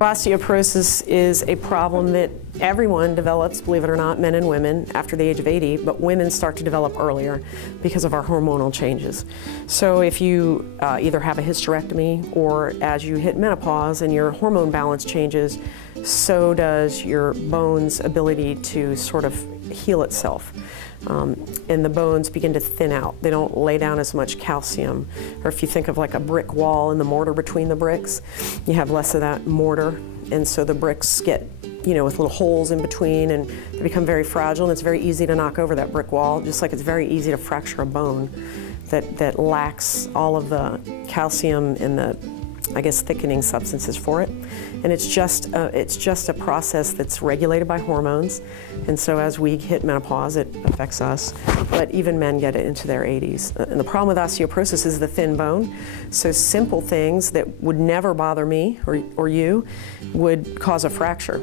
Osteoporosis is a problem that everyone develops, believe it or not, men and women, after the age of 80, but women start to develop earlier because of our hormonal changes. So if you either have a hysterectomy or as you hit menopause and your hormone balance changes, so does your bone's ability to sort of heal itself. And the bones begin to thin out. They don't lay down as much calcium. Or if you think of like a brick wall and the mortar between the bricks, you have less of that mortar, and so the bricks get, you know, with little holes in between, and they become very fragile, and it's very easy to knock over that brick wall, just like it's very easy to fracture a bone that lacks all of the calcium and the, I guess, thickening substances for it. And it's just a process that's regulated by hormones. And so as we hit menopause, it affects us. But even men get it into their 80s. And the problem with osteoporosis is the thin bone. So simple things that would never bother me or you would cause a fracture,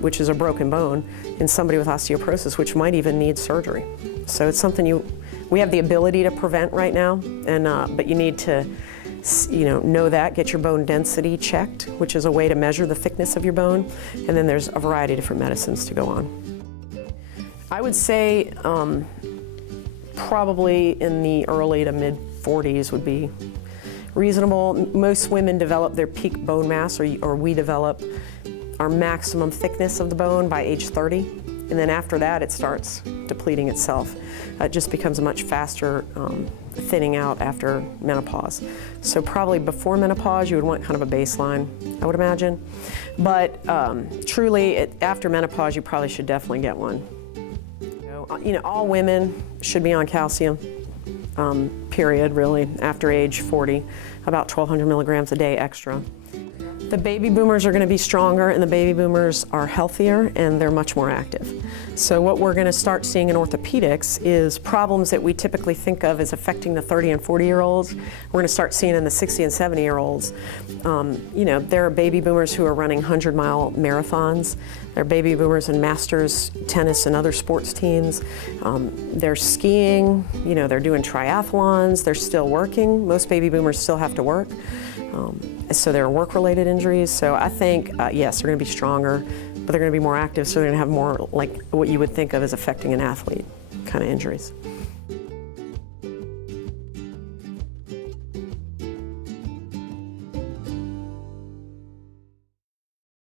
which is a broken bone, in somebody with osteoporosis, which might even need surgery. So it's something we have the ability to prevent right now, and but you need to know that, get your bone density checked, which is a way to measure the thickness of your bone, and then there's a variety of different medicines to go on. I would say probably in the early to mid 40s would be reasonable. Most women develop their peak bone mass, or we develop our maximum thickness of the bone by age 30, and then after that it starts depleting itself. It just becomes a much faster thinning out after menopause. So probably before menopause you would want kind of a baseline, I would imagine. But truly, after menopause you probably should definitely get one. You know, all women should be on calcium, period, really, after age 40, about 1,200 milligrams a day extra. The baby boomers are going to be stronger, and the baby boomers are healthier, and they're much more active. So what we're going to start seeing in orthopedics is problems that we typically think of as affecting the 30 and 40-year-olds. We're going to start seeing in the 60 and 70-year-olds. You know, there are baby boomers who are running 100-mile marathons. There are baby boomers in masters, tennis, and other sports teams. They're skiing. You know, they're doing triathlons. They're still working. Most baby boomers still have to work. So there are work-related injuries. So I think, yes, they're going to be stronger, but they're going to be more active, so they're going to have more like what you would think of as affecting an athlete kind of injuries.